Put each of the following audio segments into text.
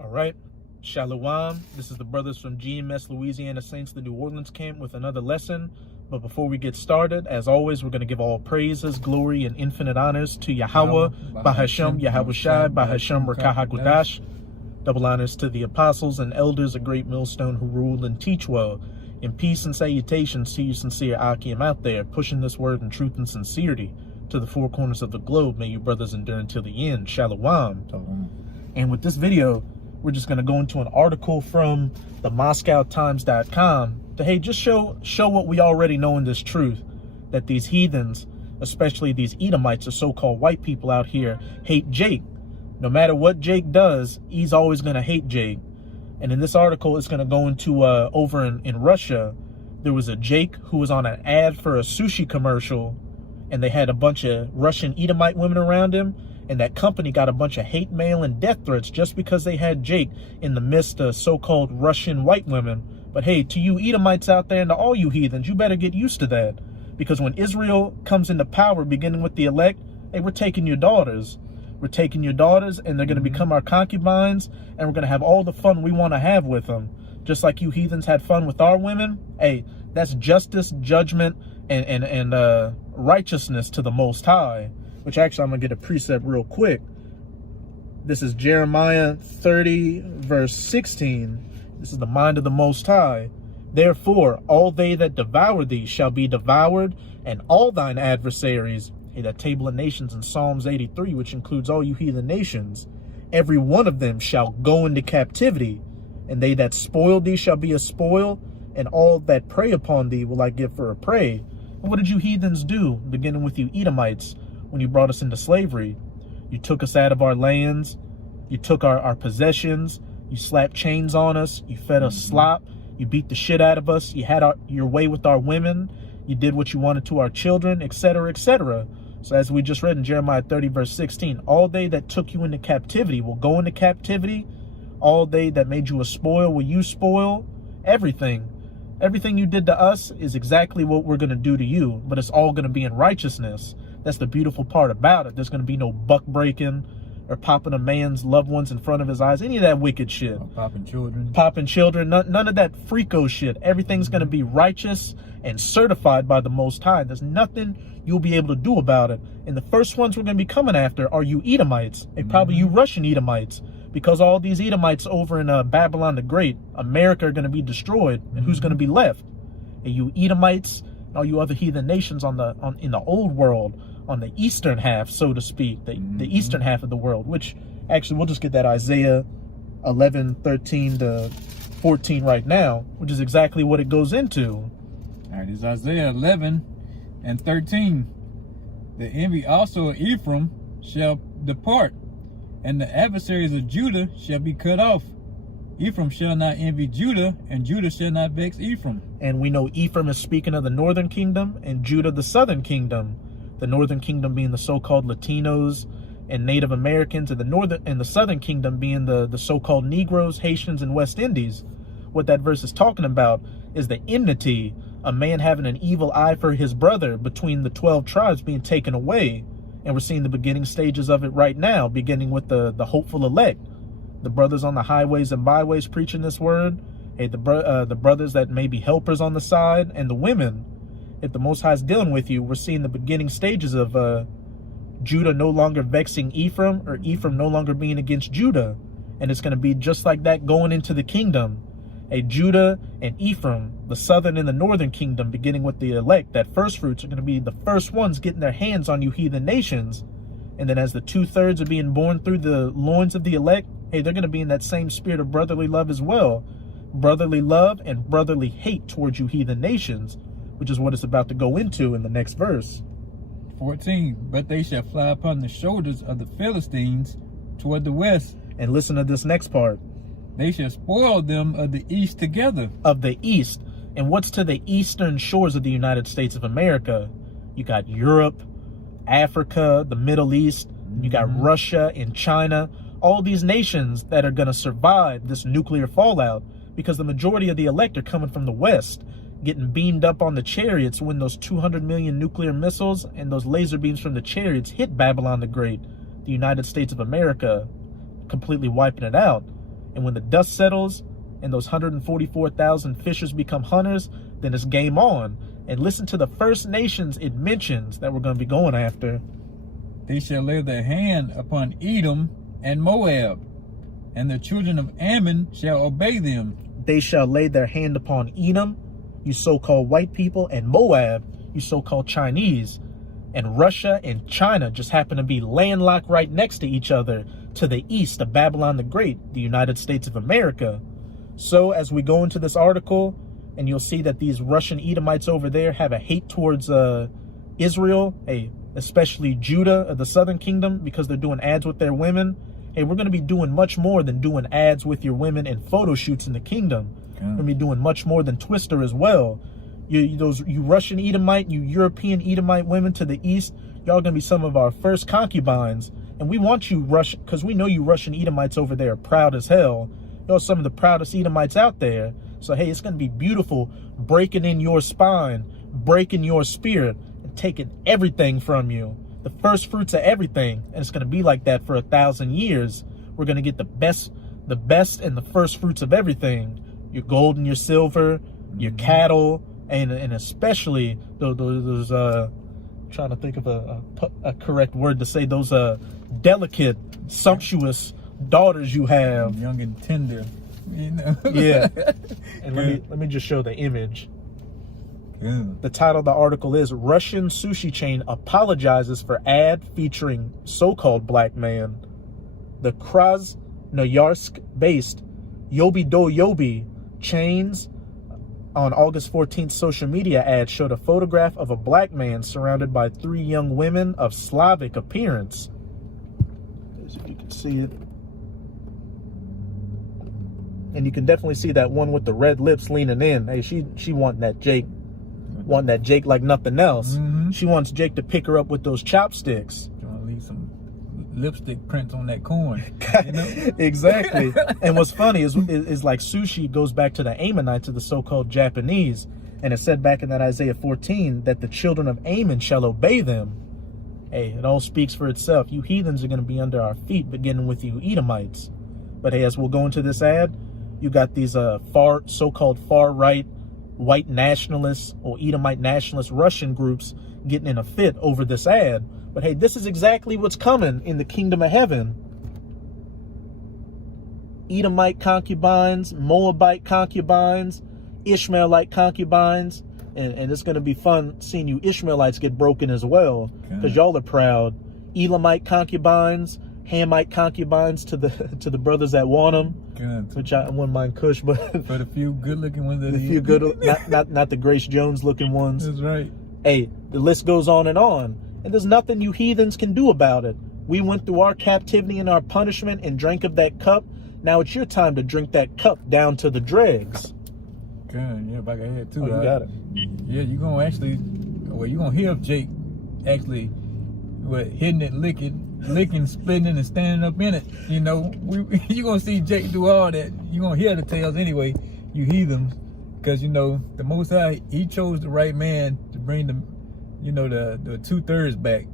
All right, Shalom. This is the brothers from GMS Louisiana Saints, the New Orleans camp, with another lesson. But before we get started, as always, we're going to give all praises, glory, and infinite honors to Yahweh, Bahashem, Yahweh Shai, Bahashem, Rakahagudash. Double honors to the apostles and elders, a great millstone who rule and teach well. In peace and salutations to you sincere Akim out there, pushing this word in truth and sincerity to the four corners of the globe. May you brothers endure until the end. Shalom. And with this video, we're just going to go into an article from the MoscowTimes.com to, hey, just show what we already know in this truth, that these heathens, especially these Edomites or so-called white people out here, hate Jake. No matter what Jake does, he's always going to hate Jake. And in this article, it's going to go into over in Russia, there was a Jake who was on an ad for a sushi commercial, and they had a bunch of Russian Edomite women around him. And that company got a bunch of hate mail and death threats just because they had Jake in the midst of so-called Russian white women. But hey, to you Edomites out there and to all you heathens, you better get used to that. Because when Israel comes into power, beginning with the elect, hey, we're taking your daughters. We're taking your daughters, and they're going to become our concubines, and we're going to have all the fun we want to have with them. Just like you heathens had fun with our women, hey, that's justice, judgment, and righteousness to the Most High. Which actually, I'm going to get a precept real quick. This is Jeremiah 30, verse 16. This is the mind of the Most High. Therefore, all they that devour thee shall be devoured, and all thine adversaries, hey, that table of nations in Psalms 83, which includes all you heathen nations, every one of them shall go into captivity, and they that spoil thee shall be a spoil, and all that prey upon thee will I give for a prey. And what did you heathens do, beginning with you Edomites? When you brought us into slavery, you took us out of our lands, you took our possessions, you slapped chains on us, you fed us slop, you beat the shit out of us, you had your way with our women, you did what you wanted to our children, etc., etc. So as we just read in Jeremiah 30, verse 16, all they that took you into captivity will go into captivity. All they that made you a spoil will you spoil. Everything you did to us is exactly what we're going to do to you, but it's all going to be in righteousness. That's the beautiful part about it. There's going to be no buck breaking or popping a man's loved ones in front of his eyes. Any of that wicked shit. Popping children. Popping children. None of that freako shit. Everything's going to be righteous and certified by the Most High. There's nothing you'll be able to do about it. And the first ones we're going to be coming after are you Edomites. And probably you Russian Edomites. Because all these Edomites over in Babylon the Great, America, are going to be destroyed. And who's going to be left? And you Edomites and all you other heathen nations in the old world, on the eastern half, so to speak, the eastern half of the world, which actually we'll just get that Isaiah 11, 13 to 14 right now, which is exactly what it goes into. All right, it's Isaiah 11 and 13. The envy also of Ephraim shall depart, and the adversaries of Judah shall be cut off. Ephraim shall not envy Judah, and Judah shall not vex Ephraim. And we know Ephraim is speaking of the northern kingdom, and Judah the southern kingdom. The northern kingdom being the so-called Latinos and Native Americans, and the southern kingdom being the so-called Negroes, Haitians, and West Indies. What that verse is talking about is the enmity, a man having an evil eye for his brother, between the 12 tribes being taken away. And we're seeing the beginning stages of it right now, beginning with the hopeful elect. The brothers on the highways and byways preaching this word. Hey, the brothers that may be helpers on the side, and the women. If the Most High is dealing with you, we're seeing the beginning stages of Judah no longer vexing Ephraim, or Ephraim no longer being against Judah. And it's going to be just like that going into the kingdom. Hey, Judah and Ephraim, the southern and the northern kingdom, beginning with the elect, that first fruits, are going to be the first ones getting their hands on you heathen nations. And then as the 2/3 are being born through the loins of the elect, hey, they're going to be in that same spirit of brotherly love as well. Brotherly love and brotherly hate towards you heathen nations, which is what it's about to go into in the next verse. 14, but they shall fly upon the shoulders of the Philistines toward the west. And listen to this next part. They shall spoil them of the east together. Of the east. And what's to the eastern shores of the United States of America? You got Europe, Africa, the Middle East, you got Russia and China, all these nations that are going to survive this nuclear fallout, because the majority of the elect are coming from the west, getting beamed up on the chariots when those 200 million nuclear missiles and those laser beams from the chariots hit Babylon the Great, the United States of America, completely wiping it out. And when the dust settles and those 144,000 fishers become hunters, then it's game on. And listen to the first nations it mentions that we're going to be going after. They shall lay their hand upon Edom and Moab, and the children of Ammon shall obey them. They shall lay their hand upon Edom, you so-called white people, and Moab, you so-called Chinese. And Russia and China just happen to be landlocked right next to each other to the east of Babylon the Great, the United States of America. So as we go into this article, and you'll see that these Russian Edomites over there have a hate towards Israel, especially Judah of the southern kingdom, because they're doing ads with their women. Hey, we're going to be doing much more than doing ads with your women and photo shoots in the kingdom. We're going to be doing much more than Twister as well. You Russian Edomite, you European Edomite women to the east, y'all going to be some of our first concubines. And we want you Russian, because we know you Russian Edomites over there are proud as hell. Y'all some of the proudest Edomites out there. So, hey, it's going to be beautiful breaking in your spine, breaking your spirit, and taking everything from you. The first fruits of everything. And it's going to be like that for 1,000 years. We're going to get the best and the first fruits of everything. Your gold and your silver, your cattle, and especially those trying to think of a correct word to say, those delicate, sumptuous daughters you have. Young and tender. You know? Yeah. And let me just show the image. Yeah. The title of the article is Russian Sushi Chain Apologizes for Ad Featuring So-Called Black Man. The Krasnoyarsk-based Yobi Do Yobi chains on August 14th social media ad showed a photograph of a black man surrounded by 3 young women of Slavic appearance. As you can see it. And you can definitely see that one with the red lips leaning in. Hey, she wanting that Jake like nothing else. Mm-hmm. She wants Jake to pick her up with those chopsticks. Trying to leave some lipstick prints on that corn. You know? Exactly. And what's funny is like sushi goes back to the Ammonites, of the so-called Japanese. And it said back in that Isaiah 14 that the children of Ammon shall obey them. Hey, it all speaks for itself. You heathens are going to be under our feet, beginning with you Edomites. But hey, as we'll go into this ad, you got these so-called far-right white nationalists or Edomite nationalist Russian groups getting in a fit over this ad. But hey, this is exactly what's coming in the kingdom of heaven. Edomite concubines, Moabite concubines, Ishmaelite concubines, and it's going to be fun seeing you Ishmaelites get broken as well, because y'all are proud. Elamite concubines, Hamite concubines to the brothers that want them. Good. Which I wouldn't mind Kush, but for the few good-looking ones, the few good, not the Grace Jones-looking ones. That's right. Hey, the list goes on, and there's nothing you heathens can do about it. We went through our captivity and our punishment and drank of that cup. Now it's your time to drink that cup down to the dregs. Good. Yeah, back ahead too. Oh, you got it. Yeah, you're gonna hear of Jake actually hitting it, licking, splitting it, and standing up in it. You know, you're gonna see Jake do all that. You're gonna hear the tales anyway, you heathens, because you know the Most High, he chose the right man to bring the 2/3 back.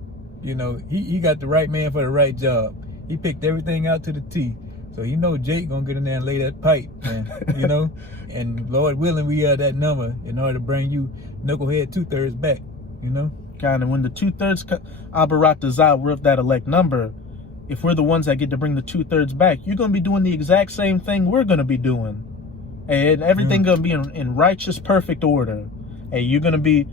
You know, he got the right man for the right job. He picked everything out to the T. So you know Jake gonna get in there and lay that pipe, man. You know, and Lord willing, we have that number in order to bring you knucklehead 2/3 back. You know. God, and when the 2/3 Abarat Dazal, we're of that elect number. If we're the ones that get to bring the 2/3 back, you're gonna be doing the exact same thing we're gonna be doing, and everything gonna be in righteous, perfect order. Hey, you're gonna be,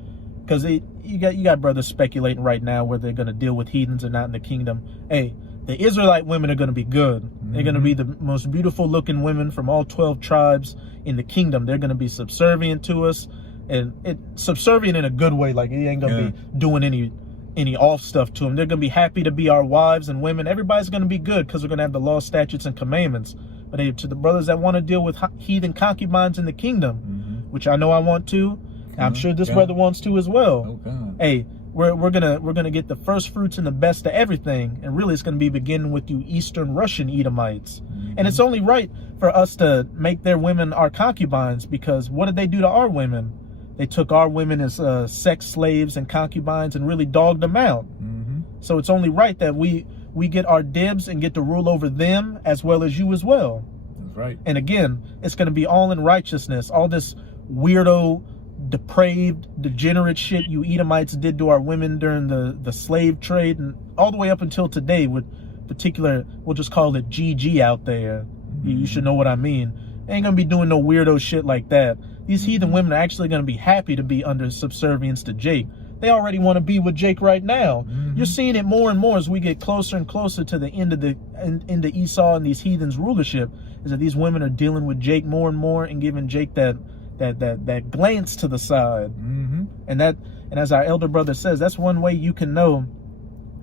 because you got brothers speculating right now where they're gonna deal with heathens or not in the kingdom. Hey, the Israelite women are gonna be good. They're gonna be the most beautiful looking women from all 12 tribes in the kingdom. They're gonna be subservient to us. And subservient in a good way, like he ain't gonna be doing any off stuff to them. They're gonna be happy to be our wives and women. Everybody's gonna be good because we're gonna have the law, statutes, and commandments. But hey, to the brothers that want to deal with heathen concubines in the kingdom, which I know I want to, I'm sure this brother wants to as well. Hey, we're gonna get the first fruits and the best of everything, and really it's gonna be beginning with you Eastern Russian Edomites. And it's only right for us to make their women our concubines, because what did they do to our women? They took our women as sex slaves and concubines and really dogged them out. So it's only right that we get our dibs and get to rule over them as well as you as well. That's right. And again, it's going to be all in righteousness. All this weirdo, depraved, degenerate shit you Edomites did to our women during the slave trade, and all the way up until today with particular, we'll just call it GG out there. You should know what I mean. They ain't going to be doing no weirdo shit like that. These heathen women are actually going to be happy to be under subservience to Jake. They already want to be with Jake right now. You're seeing it more and more as we get closer and closer to the end of into Esau and these heathens' rulership, is that these women are dealing with Jake more and more and giving Jake that glance to the side. And as our elder brother says, that's one way you can know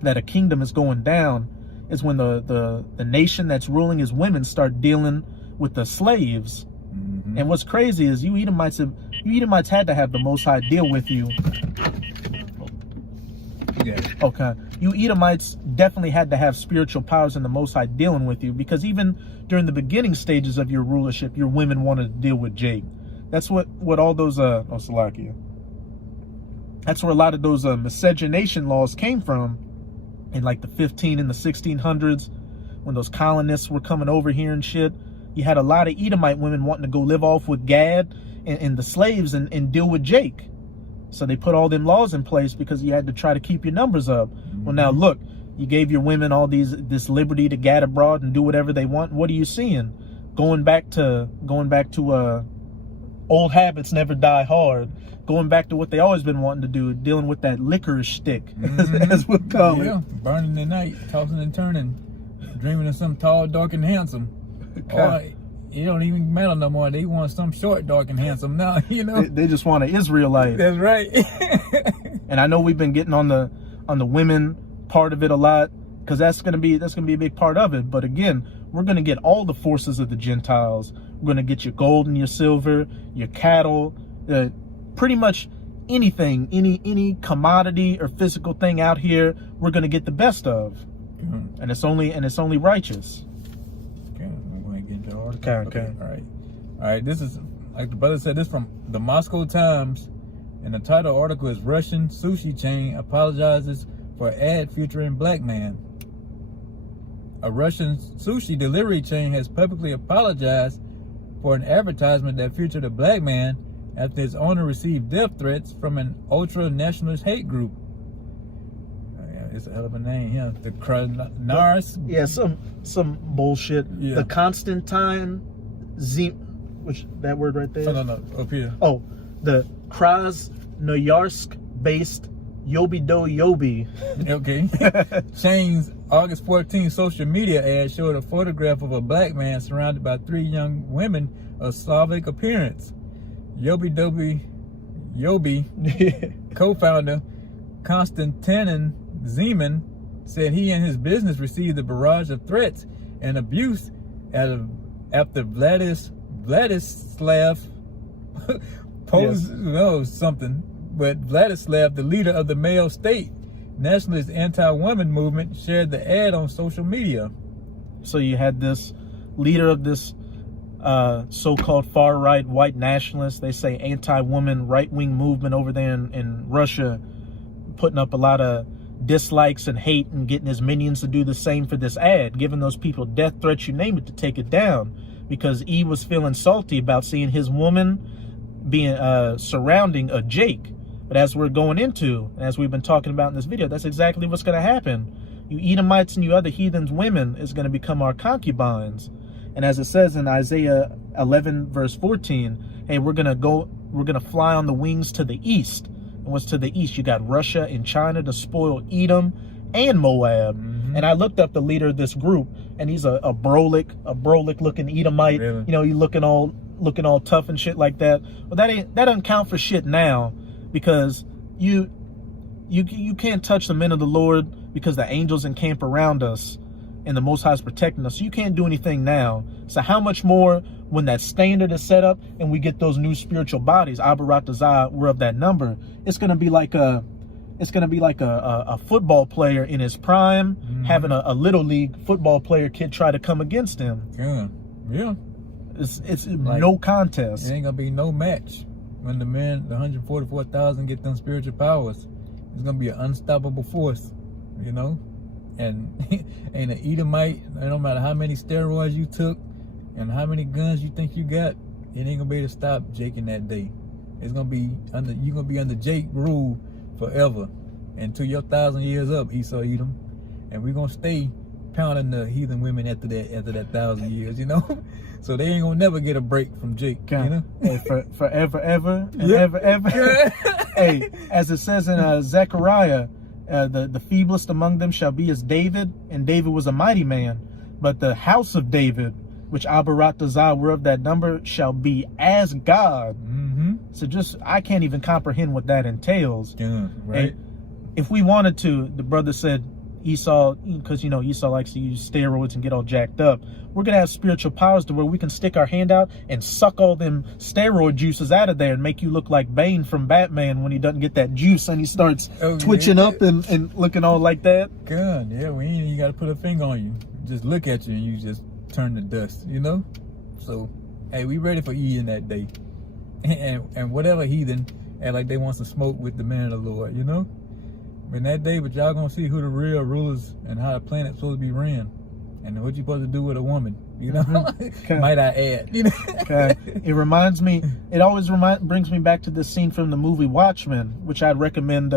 that a kingdom is going down, is when the nation that's ruling his women start dealing with the slaves. And what's crazy is you Edomites had to have the Most High deal with you. Okay, you Edomites definitely had to have spiritual powers and the Most High dealing with you, because even during the beginning stages of your rulership, your women wanted to deal with Jake. That's what all those Salakia. That's where a lot of those miscegenation laws came from in like the 15 and the 1600s, when those colonists were coming over here and shit. You had a lot of Edomite women wanting to go live off with Gad and the slaves and deal with Jake. So they put all them laws in place because you had to try to keep your numbers up. Well, now look, you gave your women all this liberty to gad abroad and do whatever they want. What are you seeing? Going back to old habits never die hard. Going back to what they always been wanting to do, dealing with that licorice stick, as we'll call it. Burning the night, tossing and turning, dreaming of some tall, dark, and handsome. Okay. It don't even matter no more. They want some short, dark, and handsome now. You know, they just want an Israelite. That's right. And I know we've been getting on the women part of it a lot, because that's gonna be a big part of it. But again, we're gonna get all the forces of the Gentiles. We're gonna get your gold and your silver, your cattle, pretty much anything, any commodity or physical thing out here. We're gonna get the best of, and it's only righteous. Okay. All right. This is, like the brother said, this from the Moscow Times, and the title article is Russian Sushi Chain Apologizes for Ad Featuring Black Man. A Russian sushi delivery chain has publicly apologized for an advertisement that featured a black man after his owner received death threats from an ultra-nationalist hate group. It's a hell of a name here. The Krasnars. Yeah, some bullshit. Yeah. The Constantine which that word right there? No, up here. Oh, the Krasnoyarsk based Yobi Do Yobi. Okay. Chain's August 14th social media ad showed a photograph of a black man surrounded by 3 young women of Slavic appearance. Yobi co-founder Konstantin Zeman said he and his business received a barrage of threats and abuse after Vladislav Vladislav, the leader of the male state nationalist anti-woman movement, shared the ad on social media. So you had this leader of this so-called far-right white nationalist, they say anti-woman right-wing movement over there in Russia, putting up a lot of dislikes and hate and getting his minions to do the same for this ad, giving those people death threats, you name it, to take it down, because E was feeling salty about seeing his woman being surrounding a Jake. But as we're going into, as we've been talking about in this video, that's exactly what's going to happen. You Edomites and you other heathens women is going to become our concubines. And as it says in Isaiah 11 verse 14, hey, we're going to fly on the wings to the east. And what's to the east? You got Russia and China to spoil Edom and Moab. And I looked up the leader of this group, and he's a Brolic looking Edomite. Really? You know, he's looking all tough and shit like that. But that doesn't count for shit now, because you can't touch the men of the Lord, because the angels encamp around us and the Most High is protecting us. So you can't do anything now. So how much more when that standard is set up and we get those new spiritual bodies, Abarat Dazah, we're of that number. It's gonna be like a football player in his prime having a little league football player kid try to come against him. Yeah. It's like, no contest. It ain't gonna be no match when the 144,000 get them spiritual powers. It's gonna be an unstoppable force, you know. And an Edomite, no matter how many steroids you took, And how many guns you think you got, it ain't gonna be able to stop Jake in that day. It's gonna be under, you're gonna be under Jake rule forever. Until your 1,000 years up, Esau Edom. And we're gonna stay pounding the heathen women after that 1,000 years, you know? So they ain't gonna never get a break from Jake, you know? Hey, forever, ever, and ever. Hey, as it says in Zechariah, the feeblest among them shall be as David, and David was a mighty man. But the house of David, which Abaratazah were of that number, shall be as God. So just, I can't even comprehend what that entails. Right. And if we wanted to, the brother said Esau, because you know Esau likes to use steroids and get all jacked up. We're gonna have spiritual powers to where we can stick our hand out and suck all them steroid juices out of there and make you look like Bane from Batman when he doesn't get that juice and he starts twitching up and looking all like that. God, yeah, we ain't even gotta put a finger on you. Just look at you and you just turn to dust, you know? So, hey, we ready for Eden that day. And whatever heathen act like they want some smoke with the man of the Lord, you know? In that day, but y'all gonna see who the real rulers and how the planet's supposed to be ran. And what you supposed to do with a woman, you know? Might I add, you know? It reminds me, it always brings me back to this scene from the movie Watchmen, which I'd recommend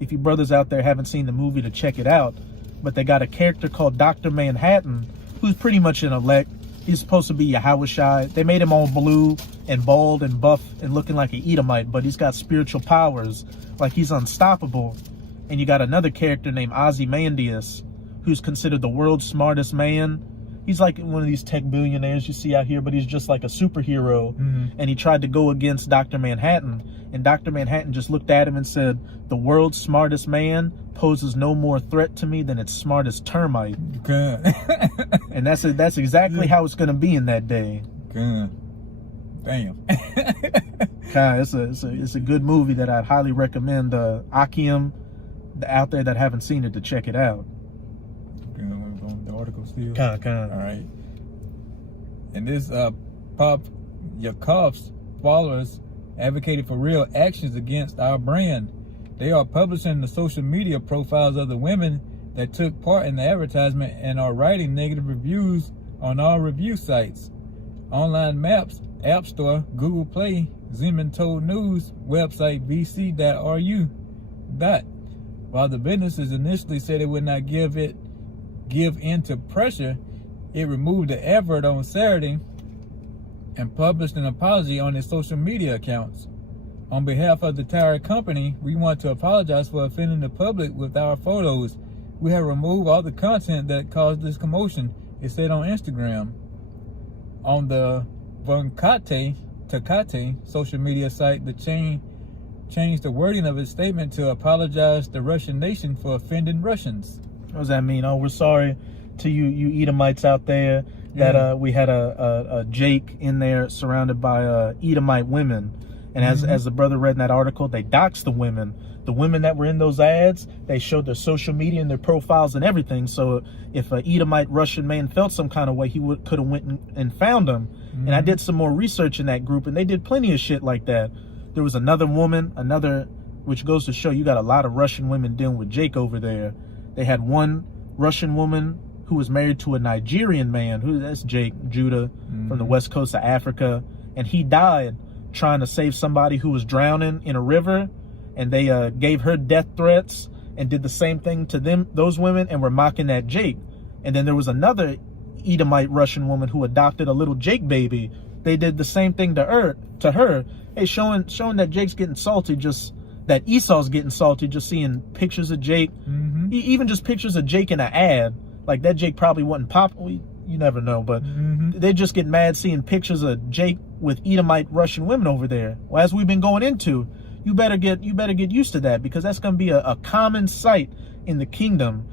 if you brothers out there haven't seen the movie to check it out. But they got a character called Dr. Manhattan, who's pretty much an elect. He's supposed to be Yahushai. They made him all blue and bald and buff and looking like an Edomite, but he's got spiritual powers, like he's unstoppable. And you got another character named Ozymandias, who's considered the world's smartest man. He's like one of these tech billionaires you see out here, but he's just like a superhero. And he tried to go against Dr. Manhattan. And Dr. Manhattan just looked at him and said, the world's smartest man poses no more threat to me than its smartest termite. And that's exactly how it's going to be in that day. Damn. It's a good movie that I'd highly recommend Akim out there that haven't seen it to check it out. The article still. All right. And this Pop Yakov's followers advocated for real actions against our brand. They are publishing the social media profiles of the women that took part in the advertisement and are writing negative reviews on all review sites, online maps, App Store, Google Play, Zeman Told News, website vc.ru. While the businesses initially said it would not give in to pressure, it removed the advert on Saturday and published an apology on its social media accounts. On behalf of the entire company, we want to apologize for offending the public with our photos. We have removed all the content that caused this commotion, it said on Instagram. On the Takate social media site, the chain changed the wording of its statement to apologize to the Russian nation for offending Russians. What does that mean? Oh, we're sorry to you Edomites out there that we had a Jake in there surrounded by Edomite women. And as the brother read in that article, they doxed the women. The women that were in those ads, they showed their social media and their profiles and everything. So if an Edomite Russian man felt some kind of way, he could have went and found them. And I did some more research in that group, and they did plenty of shit like that. There was another woman, which goes to show you got a lot of Russian women dealing with Jake over there. They had one Russian woman who was married to a Nigerian man, that's Jake, Judah, from the west coast of Africa. And he died trying to save somebody who was drowning in a river. And they gave her death threats and did the same thing to those women, and were mocking that Jake. And then there was another Edomite Russian woman who adopted a little Jake baby. They did the same thing to her. Hey, showing that Jake's getting salty, just that Esau's getting salty, just seeing pictures of Jake, even just pictures of Jake in an ad. Like that Jake probably wasn't popular. You never know, but they just get mad seeing pictures of Jake with Edomite Russian women over there. Well, as we've been going into, you better get used to that, because that's going to be a common sight in the kingdom.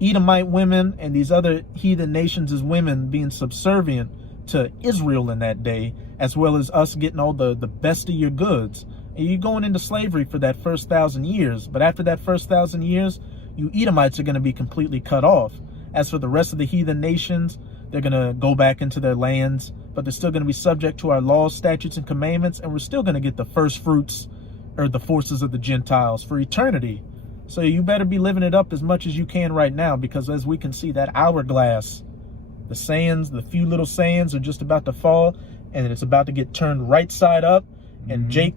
Edomite women and these other heathen nations as women being subservient to Israel in that day, as well as us getting all the best of your goods. And you're going into slavery for that first 1,000 years. But after that first 1,000 years, you Edomites are going to be completely cut off. As for the rest of the heathen nations, they're going to go back into their lands, but they're still going to be subject to our laws, statutes, and commandments, and we're still going to get the first fruits, or the forces of the Gentiles, for eternity. So you better be living it up as much as you can right now, because as we can see, that hourglass The sands, the few little sands are just about to fall, and it's about to get turned right side up. And Jake,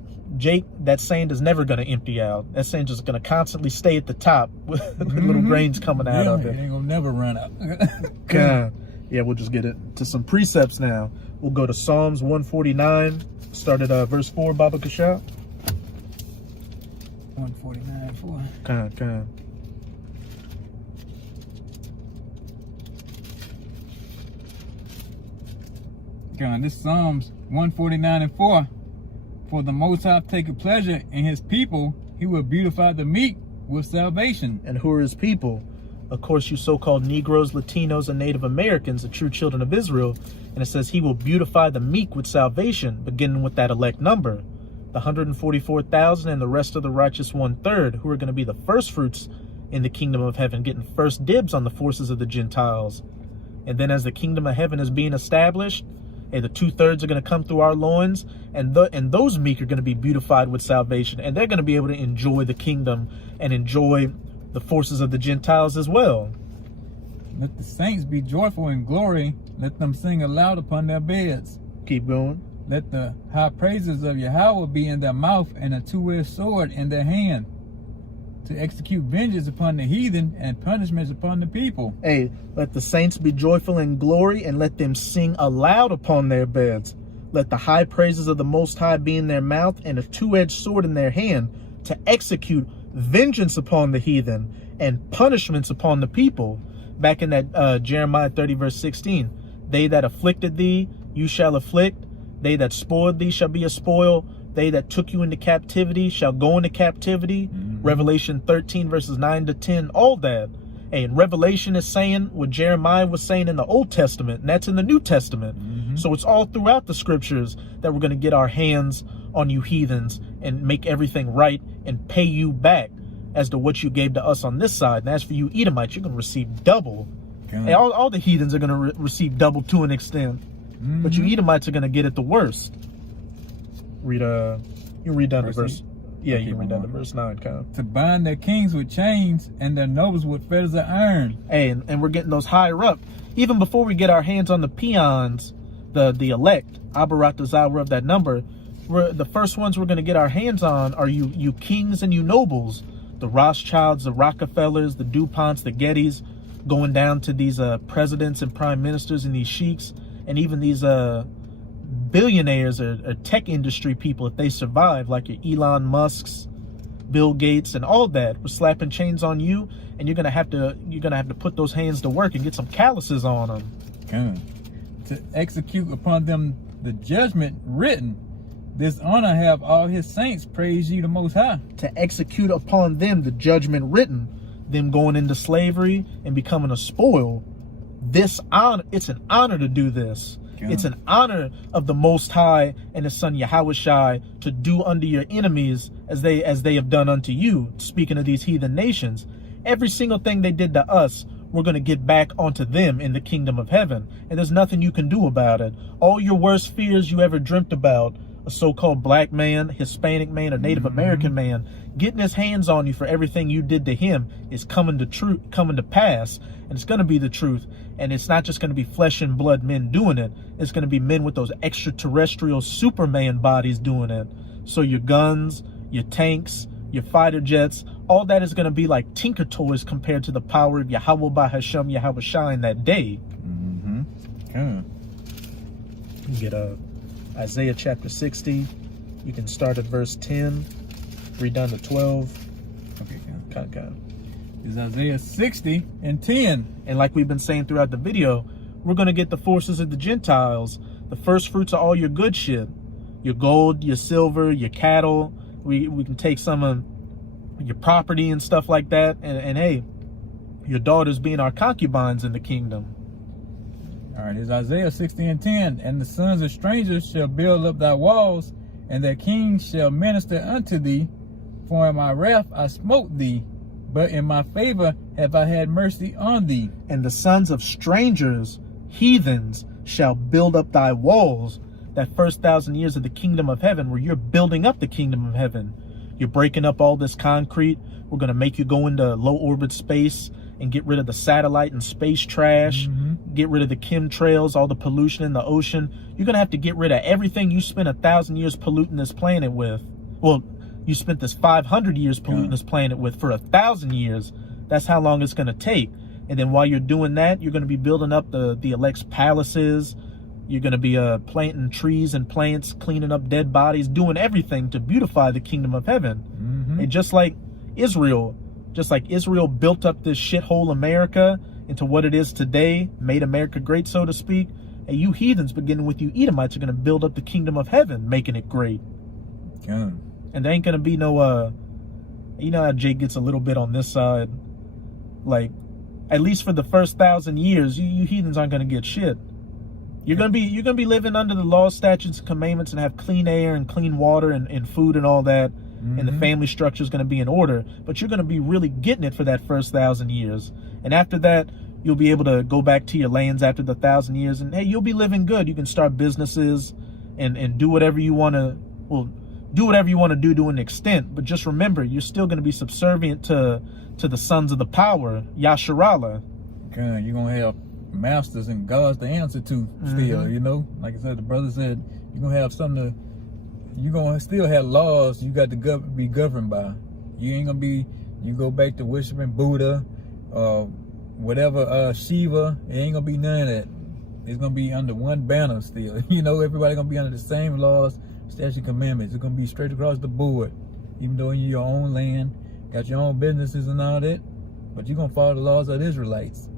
that sand is never going to empty out. That sand is going to constantly stay at the top with little grains coming out of it. It ain't going to never run out. God. Yeah, we'll just get it to some precepts now. We'll go to Psalms 149. Start at verse 4, Baba Kasha. 149, 4. Come. God, this Psalms 149 and 4. For the Most High taketh pleasure in his people. He will beautify the meek with salvation. And who are his people? Of course, you so-called Negroes, Latinos, and Native Americans, the true children of Israel. And it says he will beautify the meek with salvation, beginning with that elect number. The 144,000 and the rest of the righteous 1/3, who are going to be the first fruits in the kingdom of heaven, getting first dibs on the forces of the Gentiles. And then as the kingdom of heaven is being established, and the 2/3 are going to come through our loins, and those meek are going to be beautified with salvation, and they're going to be able to enjoy the kingdom and enjoy the forces of the Gentiles as well. Let the saints be joyful in glory. Let them sing aloud upon their beds. Keep going. Let the high praises of Yahweh be in their mouth and a two-edged sword in their hand, to execute vengeance upon the heathen and punishments upon the people. Hey, let the saints be joyful in glory, and let them sing aloud upon their beds. Let the high praises of the Most High be in their mouth and a two-edged sword in their hand, to execute vengeance upon the heathen and punishments upon the people. Back in that Jeremiah 30 verse 16, they that afflicted thee, you shall afflict. They that spoiled thee shall be a spoil. They that took you into captivity shall go into captivity. Revelation 13 verses 9 to 10, all that. And Revelation is saying what Jeremiah was saying in the Old Testament, and that's in the New Testament. So it's all throughout the scriptures that we're going to get our hands on you heathens and make everything right and pay you back as to what you gave to us on this side. And as for you Edomites, you're going to receive double. Hey, all the heathens are going to receive double to an extent. But you Edomites are going to get it the worst. You read down to verse. Yeah, you can read down to verse 9, Kyle. To bind their kings with chains and their nobles with fetters of iron. Hey, and we're getting those higher up. Even before we get our hands on the peons, the elect, Abarat Zahra of that number, the first ones we're going to get our hands on are you kings and you nobles. The Rothschilds, the Rockefellers, the DuPonts, the Gettys, going down to these presidents and prime ministers and these sheiks, and even these billionaires or tech industry people, if they survive, like your Elon Musks, Bill Gates, and all that. We're slapping chains on you, and you're gonna have to put those hands to work and get some calluses on them. To execute upon them the judgment written. This honor have all his saints, praise ye the Most High. To execute upon them the judgment written, them going into slavery and becoming a spoil. This honor, it's an honor to do this. It's an honor of the Most High and his son Yahushai to do unto your enemies as they have done unto you. Speaking of these heathen nations, every single thing they did to us, we're going to get back onto them in the kingdom of heaven. And there's nothing you can do about it. All your worst fears you ever dreamt about, a so-called black man, Hispanic man, or Native American man, getting his hands on you for everything you did to him is coming to pass. And it's going to be the truth. And it's not just going to be flesh and blood men doing it. It's going to be men with those extraterrestrial Superman bodies doing it. So your guns, your tanks, your fighter jets, all that is going to be like tinker toys compared to the power of Yahweh by Hashem, Yahweh Shine that day. Get Isaiah chapter 60. You can start at verse 10, read down to 12. Okay, Is Isaiah 60 and 10. And like we've been saying throughout the video, we're going to get the forces of the Gentiles, the first fruits of all your good shit, your gold, your silver, your cattle. We can take some of your property and stuff like that. And hey, your daughters being our concubines in the kingdom. All right, it's Isaiah 60 and 10. And the sons of strangers shall build up thy walls, and their kings shall minister unto thee. For in my wrath I smote thee, but in my favor have I had mercy on thee. And the sons of strangers, heathens, shall build up thy walls. That first 1,000 years of the kingdom of heaven, where you're building up the kingdom of heaven. You're breaking up all this concrete. We're going to make you go into low orbit space and get rid of the satellite and space trash, get rid of the chemtrails, all the pollution in the ocean. You're going to have to get rid of everything you spent 1,000 years polluting this planet with. Well, you spent this 500 years polluting this planet with for 1,000 years. That's how long it's going to take. And then while you're doing that, you're going to be building up the elect's palaces. You're going to be planting trees and plants, cleaning up dead bodies, doing everything to beautify the kingdom of heaven. And just like Israel built up this shithole America into what it is today, made America great, so to speak, and you heathens, beginning with you Edomites, are going to build up the kingdom of heaven, making it great. And there ain't going to be no, you know how Jake gets a little bit on this side. Like, at least for the first 1,000 years, you heathens aren't going to get shit. You're gonna be living under the laws, statutes, and commandments, and have clean air and clean water and food and all that, and the family structure is gonna be in order. But you're gonna be really getting it for that first 1,000 years, and after that, you'll be able to go back to your lands after the 1,000 years, and hey, you'll be living good. You can start businesses and do whatever you want to. Well, do whatever you want to do to an extent, but just remember, you're still gonna be subservient to the sons of the power, Yasharallah. Okay, you're gonna have masters and gods to answer to still, you know. Like I said, the brother said you're gonna have something to, you're gonna still have laws you got to be governed by. You ain't gonna be, you go back to worshiping Buddha whatever, Shiva. It ain't gonna be none of that. It's gonna be under one banner still. You know, everybody gonna be under the same laws, statute, commandments. It's gonna be straight across the board, even though in your own land, got your own businesses and all that, but you're gonna follow the laws of the Israelites.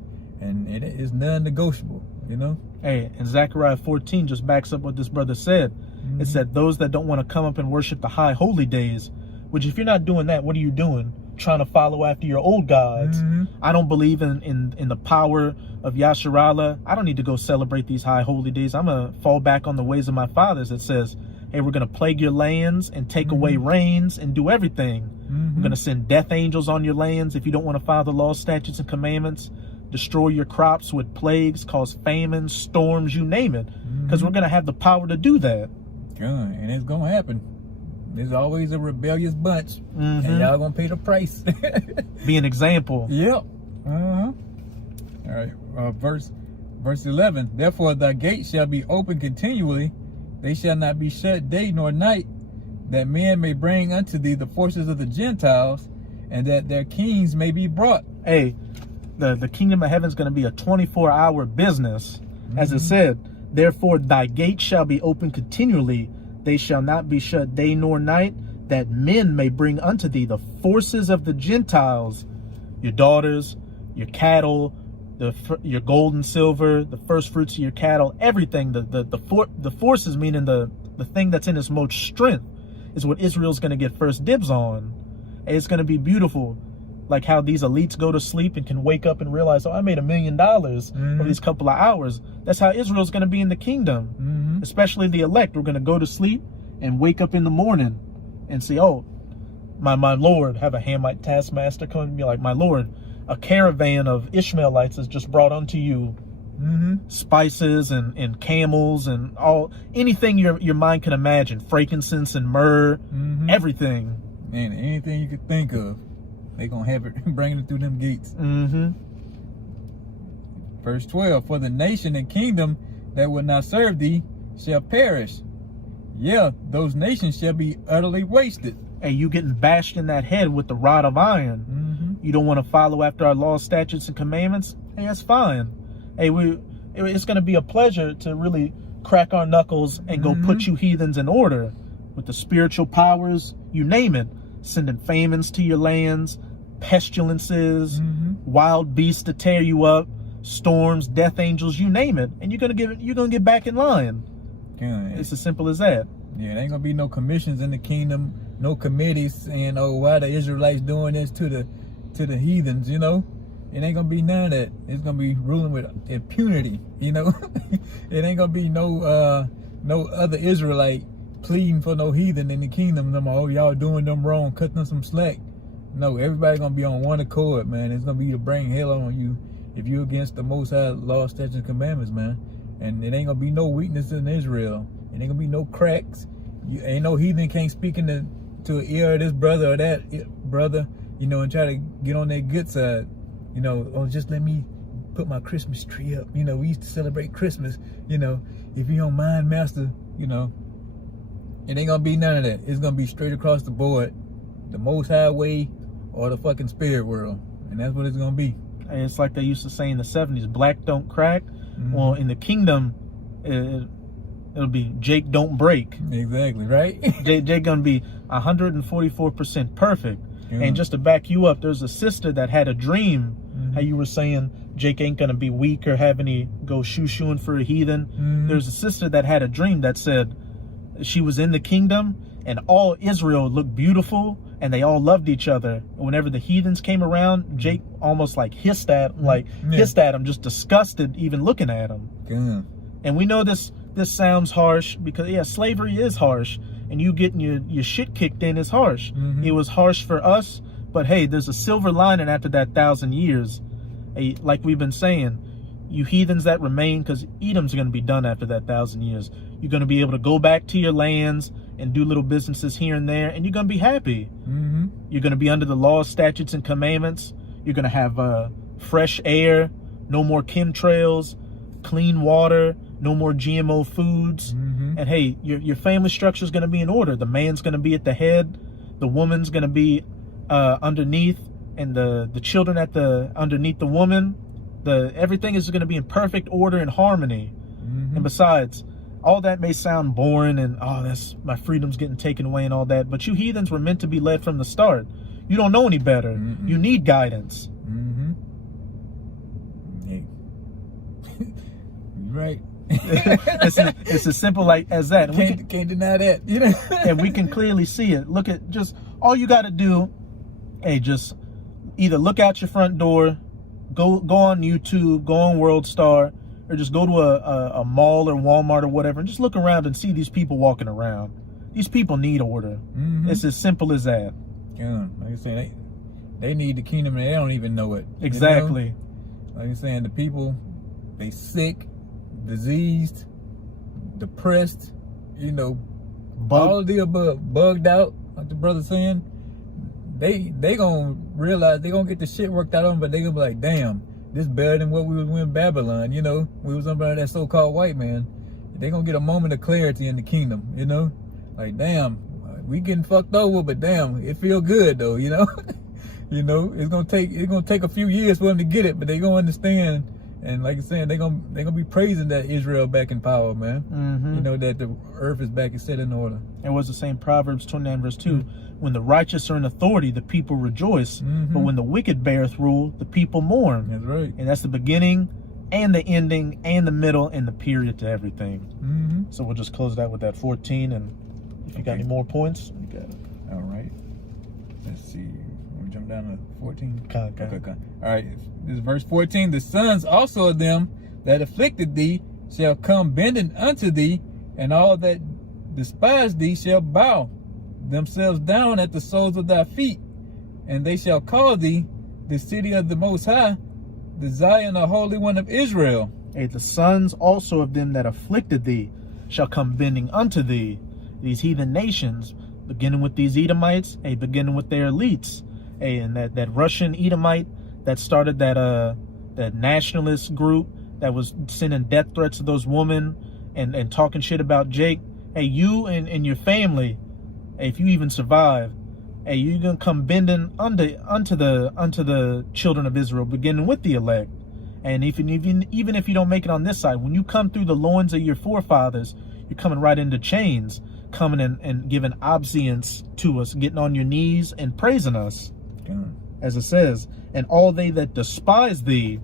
And it is non-negotiable, you know? Hey, and Zechariah 14 just backs up what this brother said. It said, those that don't want to come up and worship the high holy days, which if you're not doing that, what are you doing? Trying to follow after your old gods. I don't believe in the power of Yasharallah. I don't need to go celebrate these high holy days. I'm going to fall back on the ways of my fathers. It says, hey, we're going to plague your lands and take away rains and do everything. We're going to send death angels on your lands if you don't want to follow the laws, statutes, and commandments. Destroy your crops with plagues, cause famines, storms, you name it. Because we're going to have the power to do that. And it's going to happen. There's always a rebellious bunch. And y'all going to pay the price. Be an example. Yep. All right. Verse 11. Therefore thy gates shall be open continually. They shall not be shut day nor night, that men may bring unto thee the forces of the Gentiles, and that their kings may be brought. Hey, the kingdom of heaven is going to be a 24-hour business. As it said, therefore thy gates shall be open continually. They shall not be shut day nor night, that men may bring unto thee the forces of the Gentiles, your daughters, your cattle, your gold and silver, the first fruits of your cattle, everything. The forces, meaning the thing that's in its most strength, is what Israel's going to get first dibs on. And it's going to be beautiful. Like how these elites go to sleep and can wake up and realize, oh, I made $1 million over these couple of hours. That's how Israel's going to be in the kingdom, especially the elect. We're going to go to sleep and wake up in the morning and say, oh, my Lord, have a Hamite taskmaster come and be like, my Lord, a caravan of Ishmaelites is just brought unto you. Spices and camels and anything your mind can imagine, frankincense and myrrh, everything. Man, anything you could think of. They gonna have it, bringing it through them gates. Verse 12, for the nation and kingdom that will not serve thee shall perish. Yeah, those nations shall be utterly wasted. Hey, you getting bashed in that head with the rod of iron. You don't want to follow after our laws, statutes, and commandments? Hey, that's fine. Hey, it's going to be a pleasure to really crack our knuckles and go put you heathens in order with the spiritual powers, you name it, sending famines to your lands, pestilences, wild beasts to tear you up, storms, death angels, you name it, and you're gonna get back in line. It's as simple as that. Yeah, there ain't gonna be no commissions in the kingdom, no committees saying, oh, why the Israelites doing this to the heathens, you know? It ain't gonna be none of that. It's gonna be ruling with impunity, you know? It ain't gonna be no other Israelite pleading for no heathen in the kingdom. Them, oh, y'all doing them wrong, cutting them some slack. No, everybody gonna be on one accord, man. It's gonna be to bring hell on you if you're against the Most High law, statutes, and commandments, man. And it ain't gonna be no weakness in Israel. It ain't gonna be no cracks. You ain't no heathen can't speak to an ear of this brother or that brother, you know, and try to get on their good side. you know, oh, just let me put my Christmas tree up. You know, we used to celebrate Christmas. You know, if you don't mind, Master, you know, it ain't gonna be none of that. It's gonna be straight across the board, the Most High way or the fucking spirit world, and that's what it's gonna be. And it's like they used to say in the 70s, black don't crack. Well, in the kingdom, it'll be Jake don't break. Exactly, right? Jake gonna be 144% perfect. And just to back you up, there's a sister that had a dream. How you were saying Jake ain't gonna be weak or have any go shoo-shooing for a heathen. There's a sister that had a dream that said she was in the kingdom and all Israel looked beautiful and they all loved each other. And whenever the heathens came around, Jake almost like hissed at him, just disgusted even looking at him. And we know this sounds harsh because slavery is harsh, and you getting your shit kicked in is harsh. It was harsh for us, but hey, there's a silver lining after that 1,000 years. Like we've been saying, you heathens that remain, because Edom's going to be done after that 1,000 years. You're going to be able to go back to your lands and do little businesses here and there, and you're going to be happy. You're going to be under the laws, statutes, and commandments. You're going to have fresh air, no more chemtrails, clean water, no more GMO foods. And hey, your family structure is going to be in order. The man's going to be at the head, the woman's going to be underneath, and the children at the underneath the woman. Everything is going to be in perfect order and harmony. And besides, all that may sound boring and that's my freedom's getting taken away and all that, but you heathens were meant to be led from the start. You don't know any better. You need guidance. Right. It's as simple as that. Can't deny that. You know. And we can clearly see it. Look at just all you got to do. Hey, just either look out your front door, go on YouTube, go on World Star, or just go to a mall or Walmart or whatever, and just look around and see these people walking around. These people need order. It's as simple as that. Yeah, like I say, they need the kingdom and they don't even know it. Exactly. You know? Like you're saying, the people, they sick, diseased, depressed, you know, all of the above, bugged out, like the brother's saying. They gonna realize they gonna get the shit worked out on them, but they gonna be like, damn, this better than what we was in Babylon, you know. We was under that so-called white man. They gonna get a moment of clarity in the kingdom, you know. Like, damn, we getting fucked over, but damn, it feel good though, you know. You know, it's gonna take a few years for them to get it, but they gonna understand. And like I said, they gonna be praising that Israel back in power, man. You know, that the earth is back and set in order. And what's the same Proverbs 29 verse 2? When the righteous are in authority, the people rejoice. But when the wicked beareth rule, the people mourn. That's right. And that's the beginning and the ending and the middle and the period to everything. So we'll just close that with that 14. And if you got any more points, you got it. All right. Let's see. We'll jump down to 14. Okay. All right. This is verse 14. The sons also of them that afflicted thee shall come bending unto thee, and all that despise thee shall bow themselves down at the soles of thy feet, and they shall call thee the city of the Most High, the Zion, the Holy One of Israel. Hey, the sons also of them that afflicted thee shall come bending unto thee. These heathen nations, beginning with these Edomites, beginning with their elites, and that Russian Edomite that started that nationalist group that was sending death threats to those women and talking shit about Jake. Hey, you and your family, if you even survive, hey, you're gonna come bending unto the children of Israel, beginning with the elect. And even if you don't make it on this side, when you come through the loins of your forefathers, you're coming right into chains, coming and giving obeisance to us, getting on your knees and praising us. As it says, and all they that despise thee,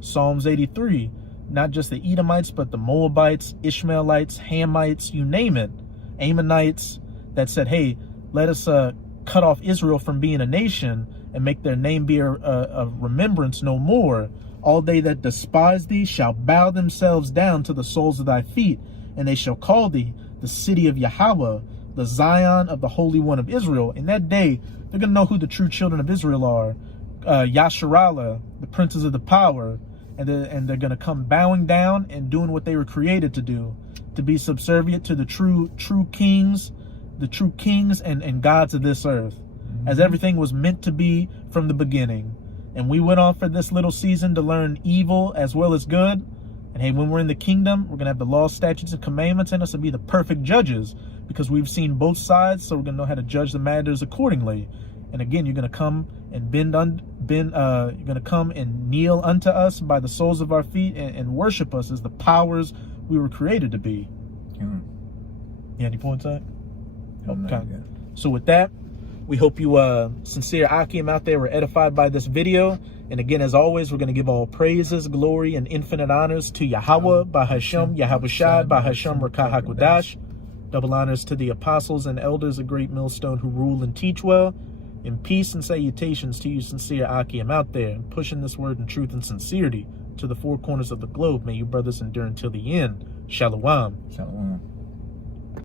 Psalms 83, not just the Edomites, but the Moabites, Ishmaelites, Hamites, you name it, Ammonites, that said, hey, let us cut off Israel from being a nation and make their name be a remembrance no more. All they that despise thee shall bow themselves down to the soles of thy feet, and they shall call thee the city of Yahweh, the Zion of the Holy One of Israel. In that day, they're going to know who the true children of Israel are. Yasharallah, the princes of the power, and they're going to come bowing down and doing what they were created to do, to be subservient to the true kings, and gods of this earth, as everything was meant to be from the beginning. And we went on for this little season to learn evil as well as good. And hey, when we're in the kingdom, we're going to have the law, statutes, and commandments in us to be the perfect judges, because we've seen both sides, so we're going to know how to judge the matters accordingly. And again, you're going to come and you're going to come and kneel unto us by the soles of our feet and worship us as the powers we were created to be. Hmm. Yeah, any points on it? Okay. Yeah. So with that, we hope you sincere Akim out there were edified by this video. And again, as always, we're going to give all praises, glory, and infinite honors to Yahweh, Bahashem, Yahweh Shai, Bahashem, Rakah HaKodash. Double honors to the apostles and elders of Great Millstone who rule and teach well. And peace and salutations to you sincere Akim out there, and pushing this word in truth and sincerity to the four corners of the globe. May you brothers endure until the end. Shalom. Shalom.